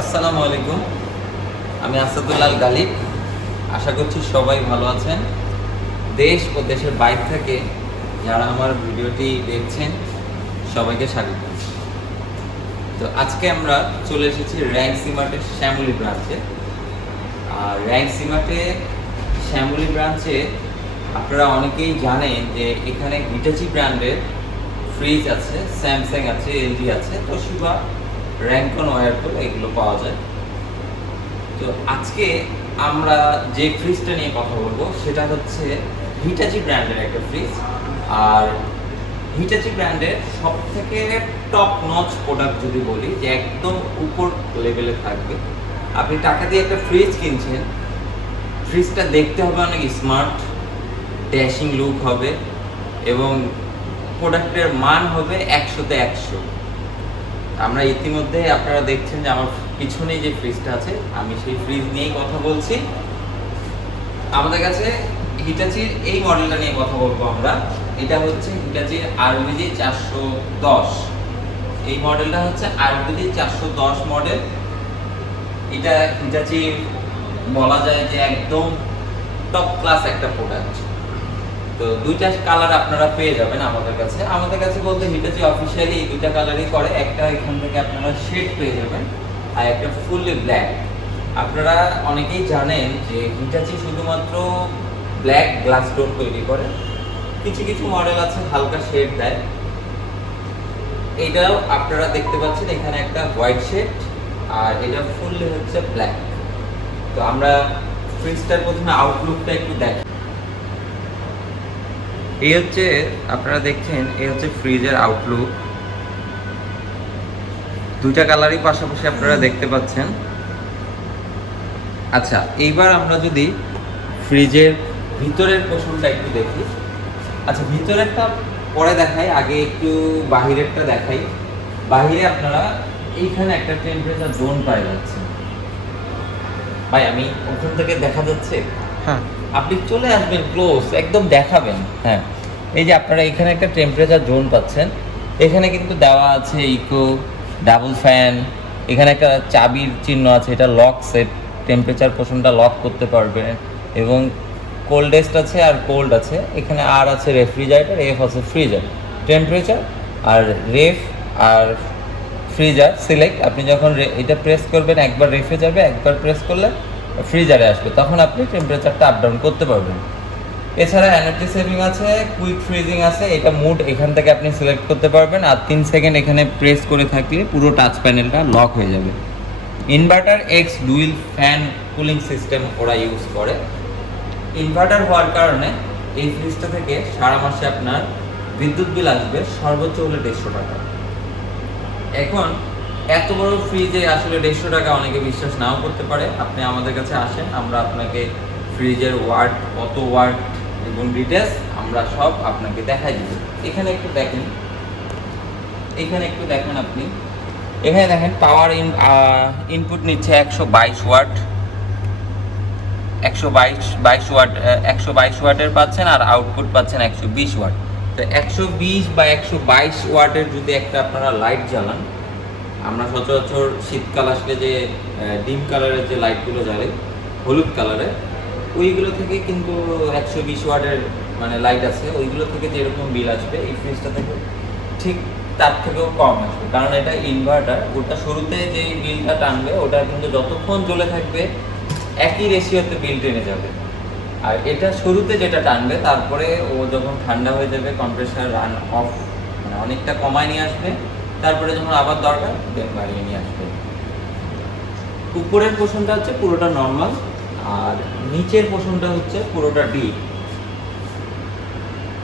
আসসালামু আলাইকুম। আমি আসাদুল্লাহ গালিব। আশা করছি সবাই ভালো আছেন। দেশ ও দেশের বাইরে থেকে যারা আমার ভিডিওটি দেখছেন সবাইকে স্বাগত। তো আজকে আমরা চলে এসেছি র্যাঙ্ক সিমার্টের শ্যামলী ব্রাঞ্চে। আর র্যাঙ্ক সিমার্টে শ্যামলী ব্রাঞ্চে আপনারা অনেকেই জানেন যে এখানে হিটাচি ব্র্যান্ডের ফ্রিজ আছে, স্যামসাং আছে, এলজি আছে, তোশিবা, র্যাঙ্কন, ওয়ারপুল এগুলো পাওয়া যায়। তো আজকে আমরা যে ফ্রিজটা নিয়ে কথা বলবো সেটা হচ্ছে হিটাচি ব্র্যান্ডের একটা ফ্রিজ। আর হিটাচি ব্র্যান্ডের সব থেকে টপ নচ প্রোডাক্ট যদি বলি যে একদম উপর লেভেলে থাকবে। আপনি টাকা দিয়ে একটা ফ্রিজ কিনছেন, ফ্রিজটা দেখতে হবে অনেক স্মার্ট, ড্যাশিং লুক হবে এবং প্রোডাক্টের মান হবে 100-তে 100। আমরা ইতিমধ্যে আপনারা দেখছেন যে আমার পিছনে যে ফ্রিজটা আছে, আমি সেই ফ্রিজ নিয়েই কথা বলছি। আমাদের কাছে হিটাচির এই মডেলটা নিয়ে কথা বলবো আমরা। এটা হচ্ছে হিটাচির আরবিজি 410। এই মডেলটা হচ্ছে আরবিজি 410 মডেল। এটা হিটাচির বলা যায় যে একদম টপ ক্লাস একটা প্রোডাক্ট। তো দুইটা কালার আপনারা পেয়ে যাবেন আমাদের কাছে। আমাদের কাছে বলতে হিটাচি অফিসিয়ালি এই দুইটা কালারই করে। একটা এখান থেকে আপনারা শেড পেয়ে যাবেন আর একটা ফুললি ব্ল্যাক। আপনারা অনেকেই জানেন যে হিটাচি শুধুমাত্র ব্ল্যাক গ্লাস ডোর তৈরি করে, কিছু কিছু মডেল আছে হালকা শেড দেয়। এটাও আপনারা দেখতে পাচ্ছেন এখানে একটা হোয়াইট শেড আর এটা ফুললি হচ্ছে ব্ল্যাক। তো আমরা ফ্রিজটার প্রথমে আউটলুকটা একটু দেখি। এই হচ্ছে আপনারা দেখছেন, এই হচ্ছে ফ্রিজের আউটলুক। দুইটা কালারই পাশাপাশি আপনারা দেখতে পাচ্ছেন। আচ্ছা, এইবার আমরা যদি ফ্রিজের ভিতরের পোর্শনটা একটু দেখি। আচ্ছা, ভিতরেরটা পরে দেখাই, আগে একটু বাহিরেরটা দেখাই। বাহিরে আপনারা এইখানে একটা টেম্পারেচার জোন পাওয়া যাচ্ছে। ভাই, আমি ওখান থেকে দেখা যাচ্ছে? হ্যাঁ, আপনি চলে আসবেন ক্লোজ, একদম দেখাবেন। হ্যাঁ, এই যে আপনারা এখানে একটা টেম্পারেচার জোন পাচ্ছেন। এখানে কিন্তু দেওয়া আছে ইকো, ডাবল ফ্যান, এখানে একটা চাবির চিহ্ন আছে, এটা লক সেট, টেম্পারেচার পোর্শনটা লক করতে পারবেন। এবং কোল্ডেস্ট আছে আর কোল্ড আছে। এখানে আর আছে রেফ্রিজারেটর, এফ আছে ফ্রিজার। টেম্পারেচার আর রেফ আর ফ্রিজার সিলেক্ট। আপনি যখন এটা প্রেস করবেন, একবার রেফে যাবে, একবার প্রেস করলে ফ্রিজারে আসবে, তখন আপনি টেম্পারেচারটা আপ ডাউন করতে পারবেন। এছাড়া এনার্জি সেভিং আছে, কুইক ফ্রিজিং আছে। এটা মুড এখান থেকে আপনি সিলেক্ট করতে পারবেন আর 3 সেকেন্ড এখানে প্রেস করে থাকলে পুরো টাচ প্যানেলটা লক হয়ে যাবে। Inverter x dual fan cooling system ওরা ইউজ করে। ইনভার্টার হওয়ার কারণে এই ফ্রিজটা থেকে সারা মাসে আপনার বিদ্যুৎ বিল আসবে সর্বোচ্চ হলে 150 টাকা। এখন এত বড় ফ্রিজে আসলে 150 টাকা অনেকে বিশ্বাস নাও করতে পারে। আপনি আমাদের কাছে আসেন, আমরা আপনাকে ফ্রিজের ওয়াট, কত ওয়াট এবং ডিটেলস আমরা সব আপনাকে দেখাই দিব। এখানে একটু দেখেন, এখানে একটু দেখেন আপনি, এখানে দেখেন পাওয়ার ইনপুট নিচ্ছে 122 ওয়াট, 122 ওয়াট, 122 ওয়াটের পাচ্ছেন আর আউটপুট পাচ্ছেন 120 ওয়াট। তো 120 বা 122 ওয়াটের যদি একটা আপনারা লাইট জ্বালান, আমরা সচরাচর শীতকাল আসলে যে ডিম কালারের যে লাইটগুলো জ্বালে হলুদ কালারের, ওইগুলো থেকে কিন্তু 120 ওয়াটের মানে লাইট আছে, ওইগুলো থেকে যেরকম বিল আসবে এই ফ্রিজটা থেকে ঠিক তার থেকেও কম আসবে। কারণ এটা ইনভার্টার, ওটা শুরুতে যে বিলটা টানবে ওটা কিন্তু যতক্ষণ জ্বলে থাকবে একই রেশিওতে বিল টেনে যাবে। আর এটা শুরুতে যেটা টানবে তারপরে ও যখন ঠান্ডা হয়ে যাবে, কম্প্রেসার রান অফ মানে অনেকটা কমায় নিয়ে আসবে, তারপরে যখন আবার দরকার দেন বাড়িয়ে নিয়ে আসবে। উপরের পোর্শনটা হচ্ছে পুরোটা নর্মাল আর নিচের পোর্শনটা হচ্ছে পুরোটা ডিপ।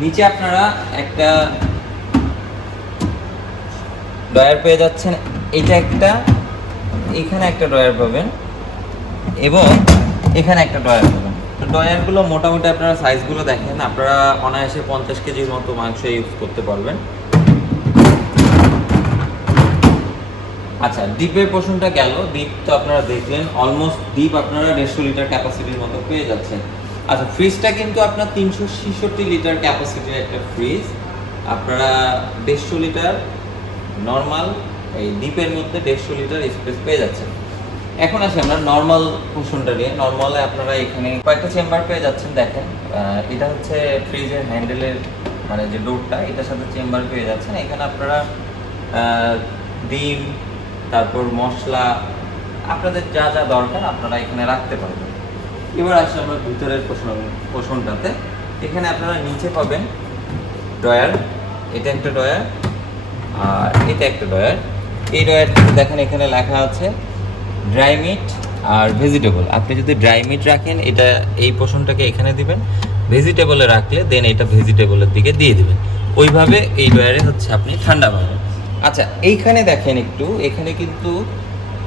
নিচে আপনারা একটা ড্রয়ার পেয়ে যাচ্ছেন, এটা একটা, এখানে একটা ড্রয়ার পাবেন এবং এখানে একটা ড্রয়ার পাবেন। তো ড্রয়ারগুলো মোটামুটি আপনারা সাইজগুলো দেখেন, আপনারা অনায়াসে 50 কেজির মতো মাংস ইউজ করতে পারবেন। আচ্ছা, ডিপের পোর্শনটা গেল। ডিপ তো আপনারা দেখলেন, অলমোস্ট ডিপ আপনারা 150 লিটার ক্যাপাসিটির মতো পেয়ে যাচ্ছেন। আচ্ছা, ফ্রিজটা কিন্তু আপনার 366 লিটার ক্যাপাসিটির একটা ফ্রিজ। আপনারা 150 লিটার নর্মাল এই ডিপের মধ্যে 150 লিটার স্পেস পেয়ে যাচ্ছেন। এখন আসি আমরা নর্মাল পোর্শনটা নিয়ে। নর্মালে আপনারা এখানে কয়েকটা চেম্বার পেয়ে যাচ্ছেন। দেখেন এটা হচ্ছে ফ্রিজের হ্যান্ডেলের মানে যে ডোরটা, এটার সাথে চেম্বার পেয়ে যাচ্ছেন। এখানে আপনারা ডিম, তারপর মশলা, আপনাদের যা যা দরকার আপনারা এখানে রাখতে পারবেন। এবার আসি আমরা ভিতরের পোর্শনটাতে। এখানে আপনারা নিচে পাবেন ড্রয়ার, এটা একটা ড্রয়ার আর এটা একটা ড্রয়ার। এই ড্রয়ারটিতে দেখেন এখানে লেখা আছে ড্রাই মিট আর ভেজিটেবল। আপনি যদি ড্রাই মিট রাখেন এটা এই পোর্শনটাকে এখানে দিবেন, ভেজিটেবলে রাখলে দেন এটা ভেজিটেবলের দিকে দিয়ে দিবেন। ওইভাবে এই ড্রয়ারে হচ্ছে আপনি ঠান্ডা পাবেন। আচ্ছা, এইখানে দেখেন একটু, এখানে কিন্তু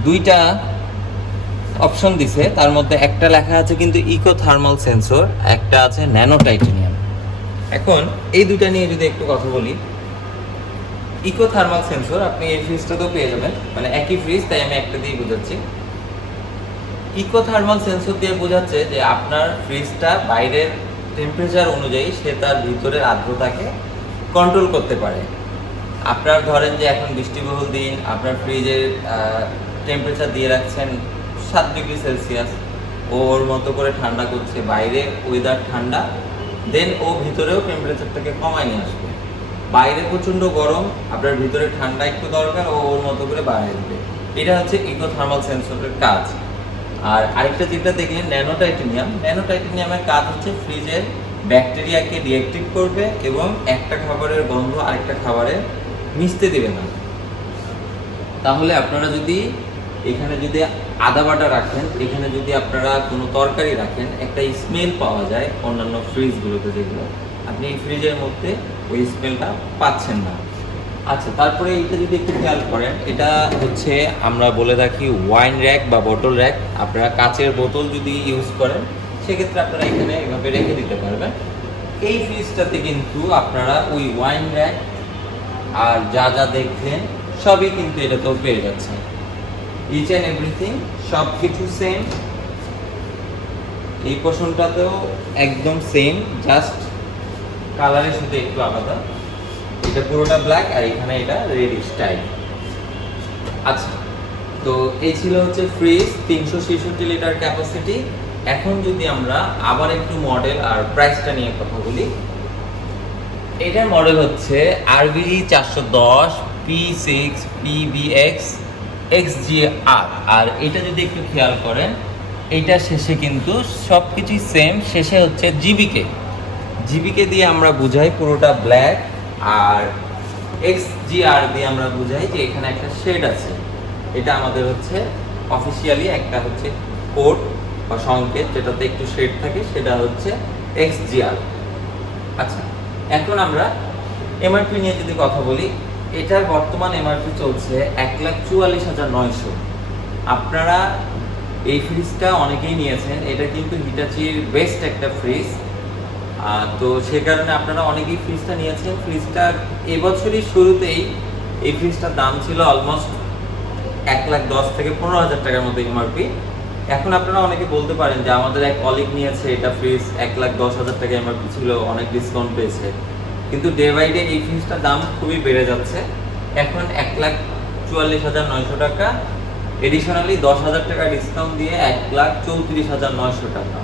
দুইটা অপশন দিছে, তার মধ্যে একটা লেখা আছে কিন্তু ইকো থার্মাল সেন্সর, একটা আছে ন্যানো টাইটেনিয়াম। এখন এই দুইটা নিয়ে যদি একটু কথা বলি, ইকো থার্মাল সেন্সর আপনি এই ফ্রিজটাতেও পেয়ে যাবেন, মানে একই ফ্রিজ, তাই আমি একটা দিয়ে বোঝাচ্ছি। ইকো থার্মাল সেন্সর দিয়ে বোঝাচ্ছে যে আপনার ফ্রিজটা বাইরের টেম্পারেচার অনুযায়ী সে তার ভিতরের আর্দ্রতাকে কন্ট্রোল করতে পারে। আপনার ধরেন যে এখন বৃষ্টিবহুল দিন, আপনার ফ্রিজের টেম্পারেচার দিয়ে রাখছেন 7 ডিগ্রি সেলসিয়াস, ওর মতো করে ঠান্ডা করছে, বাইরে ওয়েদার ঠান্ডা, দেন ও ভিতরেও টেম্পারেচারটাকে কমায় নিয়ে আসবে। বাইরে প্রচণ্ড গরম, আপনার ভিতরে ঠান্ডা একটু দরকার, ও ওর মতো করে বাড়িয়ে দেবে। এটা হচ্ছে ইকো থার্মাল সেন্সরের কাজ। আর আরেকটা যেটা দেখলেন ন্যানো টাইটেনিয়াম, ন্যানো টাইটেনিয়ামের কাজ হচ্ছে ফ্রিজের ব্যাকটেরিয়াকে ডিঅ্যাক্টিভ করবে এবং একটা খাবারের গন্ধ আরেকটা খাবারে মিশতে দেবে না। তাহলে আপনারা যদি এখানে যদি আদা বাটা রাখেন, এখানে যদি আপনারা কোনো তরকারি রাখেন, একটা স্মেল পাওয়া যায় অন্যান্য ফ্রিজগুলোতে যেগুলো, আপনি এই ফ্রিজের মধ্যে ওই স্মেলটা পাচ্ছেন না। আচ্ছা, তারপরে এইটা যদি একটু খেয়াল করেন, এটা হচ্ছে আমরা বলে রাখি ওয়াইন র্যাক বা বোতল র্যাক। আপনারা কাচের বোতল যদি ইউজ করেন সেক্ষেত্রে আপনারা এখানে এভাবে রেখে দিতে পারবেন। এই ফ্রিজটাতে কিন্তু আপনারা ওই ওয়াইন র্যাক আর যা যা দেখলেন সবই কিন্তু এটাতেও পেয়ে যাচ্ছেন। ইচ অ্যান্ড এভরিথিং সব কিছু সেম। এই পোর্শনটাতেও একদম সেম, জাস্ট কালারের সাথে একটু আলাদা। এটা পুরোটা ব্ল্যাক আর এখানে এটা রেড স্টাইল। আচ্ছা, তো এই ছিল হচ্ছে ফ্রিজ 366 লিটার ক্যাপাসিটি। এখন যদি আমরা আবার একটু মডেল আর প্রাইসটা নিয়ে কথা বলি, এটার মডেল হচ্ছে RBG 410 P6 PBX XGR। আর এটা যদি একটু খেয়াল করেন, এটা শেষে কিন্তু সব কিছুই সেম, শেষে হচ্ছে জিবিকে দিয়ে আমরা বুঝাই পুরোটা ব্ল্যাক, আর XGR দিয়ে আমরা বুঝাই যে এখানে একটা শেড আছে। এটা আমাদের হচ্ছে অফিসিয়ালি একটা হচ্ছে কোড বা সংকেত, যেটাতে একটু শেড থাকে, সেটা হচ্ছে XGR। আচ্ছা, এখন আমরা এমআরপি নিয়ে যদি কথা বলি, এটার বর্তমান এমআরপি চলছে 1,44,900। আপনারা এই ফ্রিজটা অনেকেই নিয়েছেন, এটা কিন্তু হিটাচির বেস্ট একটা ফ্রিজ। তো সে কারণে আপনারা অনেকেই ফ্রিজটা নিয়েছেন। ফ্রিজটা এবছরই শুরুতেই এই ফ্রিজটার দাম ছিল অলমোস্ট 1,10,000 থেকে 15,000 টাকার মতো এমআরপি। এখন আপনারা অনেকে বলতে পারেন যে আমাদের এক কলিগ নিয়েছে এটা ফ্রিজ 1,10,000 টাকা এমআরপি ছিল, অনেক ডিসকাউন্ট পেয়েছে। কিন্তু ডে বাই ডে এই ফ্রিজটার দাম খুবই বেড়ে যাচ্ছে। এখন 1,44,900 টাকা, এডিশনালি 10,000 টাকা ডিসকাউন্ট দিয়ে 1,34,900 টাকা।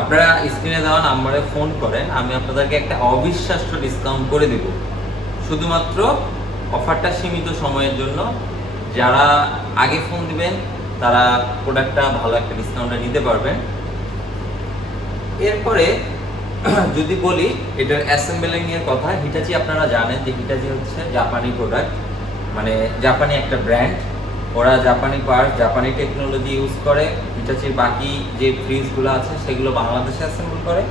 আপনারা স্ক্রিনে দেওয়া নাম্বারে ফোন করেন, আমি আপনাদেরকে একটা অবিশ্বাস্য ডিসকাউন্ট করে দেব। শুধুমাত্র অফারটা সীমিত সময়ের জন্য। যারা আগে ফোন দিবেন তারা প্রোডাক্টটা ভালো একটা ডিসকাউন্টে নিতে পারবেন। এরপরে যদি বলি এটার অ্যাসেম্বলিং এর কথা, হিটাচি আপনারা জানেন যে হিটাচি হচ্ছে জাপানি প্রোডাক্ট, মানে জাপানি একটা ব্র্যান্ড। ওরা জাপানি পার্ট, জাপানি টেকনোলজি ইউজ করে। হিটাচির বাকি যে ফ্রিজগুলো আছে সেগুলো বাংলাদেশে অ্যাসেম্বল করে।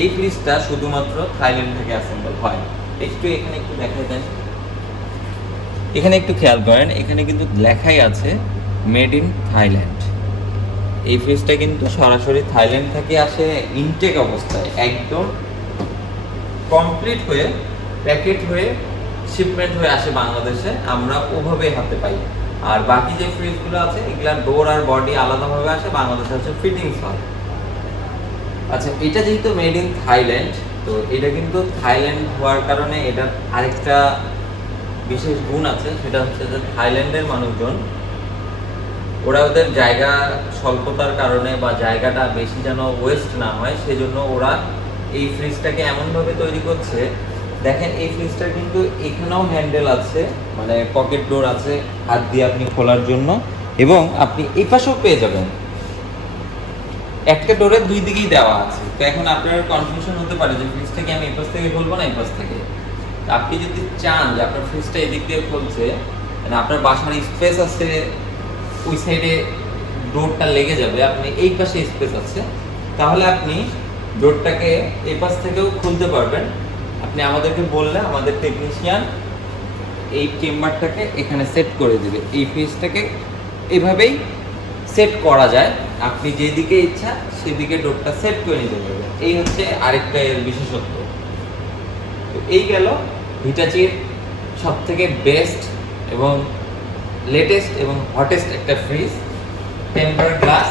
এই ফ্রিজটা শুধুমাত্র থাইল্যান্ড থেকে অ্যাসেম্বল হয়। এখানে একটু দেখাই দেন, এখানে একটু খেয়াল করেন, এখানে কিন্তু লেখাই আছে মেড ইন থাইল্যান্ড। এই ফ্রিজটা কিন্তু সরাসরি থাইল্যান্ড থেকে আসে, ইনটেক অবস্থায় একদম কমপ্লিট হয়ে প্যাকেট হয়ে শিপমেন্ট হয়ে আসে বাংলাদেশে, আমরা ওভাবেই হাতে পাই। আর বাকি যে ফ্রিজগুলো আছে এগুলার ডোর আর বডি আলাদাভাবে আসে, বাংলাদেশে হচ্ছে ফিটিংস হয়। আচ্ছা, এটা যেহেতু মেড ইন থাইল্যান্ড, তো এটা কিন্তু থাইল্যান্ড হওয়ার কারণে এটার আরেকটা বিশেষ গুণ আছে, সেটা হচ্ছে যে থাইল্যান্ডের মানুষজন ওরা ওদের জায়গা স্বল্পতার কারণে বা জায়গাটা বেশি যেন ওয়েস্ট না হয় সেজন্য ওরা এই ফ্রিজটাকে এমনভাবে তৈরি করছে। দেখেন এই ফ্রিজটার কিন্তু এখানেও হ্যান্ডেল আছে, মানে পকেট ডোর আছে হাত দিয়ে আপনি খোলার জন্য, এবং আপনি এই পাশেও পেয়ে যাবেন। একটা ডোরের দুই দিকেই দেওয়া আছে। তো এখন আপনার কনফিউশন হতে পারে যে ফ্রিজটাকে আমি এই পাশ থেকে খুলবো না এই পাশ থেকে। আপনি যদি চান যে আপনার ফ্রিজটা এদিক দিয়ে খুলছে, মানে আপনার বাসার স্পেস আছে, ওই সাইডে ডোরটা লেগে যাবে, আপনি এই পাশে স্পেস আছে, তাহলে আপনি ডোরটাকে এই পাশ থেকেও খুলতে পারবেন। আপনি আমাদেরকে বললে আমাদের টেকনিশিয়ান এই চেম্বারটাকে এখানে সেট করে দেবে। এই ফ্রিজটাকে এভাবেই সেট করা যায়, আপনি যেদিকে ইচ্ছা সেদিকে ডোরটা সেট করে নিতে পারবেন। এই হচ্ছে আরেকটা এর বিশেষত্ব। তো এই গেল হিটাচির সব থেকে বেস্ট এবং লেটেস্ট এবং হটেস্ট একটা ফ্রিজ। টেম্পার গ্লাস,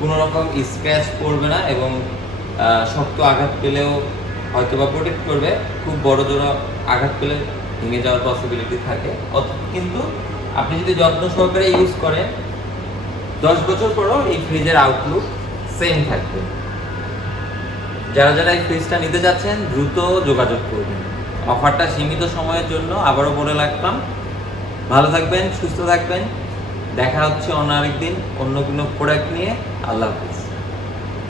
কোনো রকম স্ক্র্যাচ পড়বে না এবং শক্ত আঘাত পেলেও হয়তো বা প্রোটেক্ট করবে। খুব বড় জোড়া আঘাত পেলে ভেঙে যাওয়ার পসিবিলিটি থাকে, কিন্তু আপনি যদি যত্ন সহকারে ইউজ করেন 10 বছর পরেও এই ফ্রিজের আউটলুক সেম থাকবে। যারা যারা এই ফ্রিজটা নিতে যাচ্ছেন দ্রুত যোগাযোগ করবেন। অফারটা সীমিত সময়ের জন্য, আবারও বলে রাখলাম। ভালো থাকবেন, সুস্থ থাকবেন, দেখা হচ্ছে অন্য আরেকদিন অন্য কোনো প্রোডাক্ট নিয়ে। আল্লাহ হাফিজ।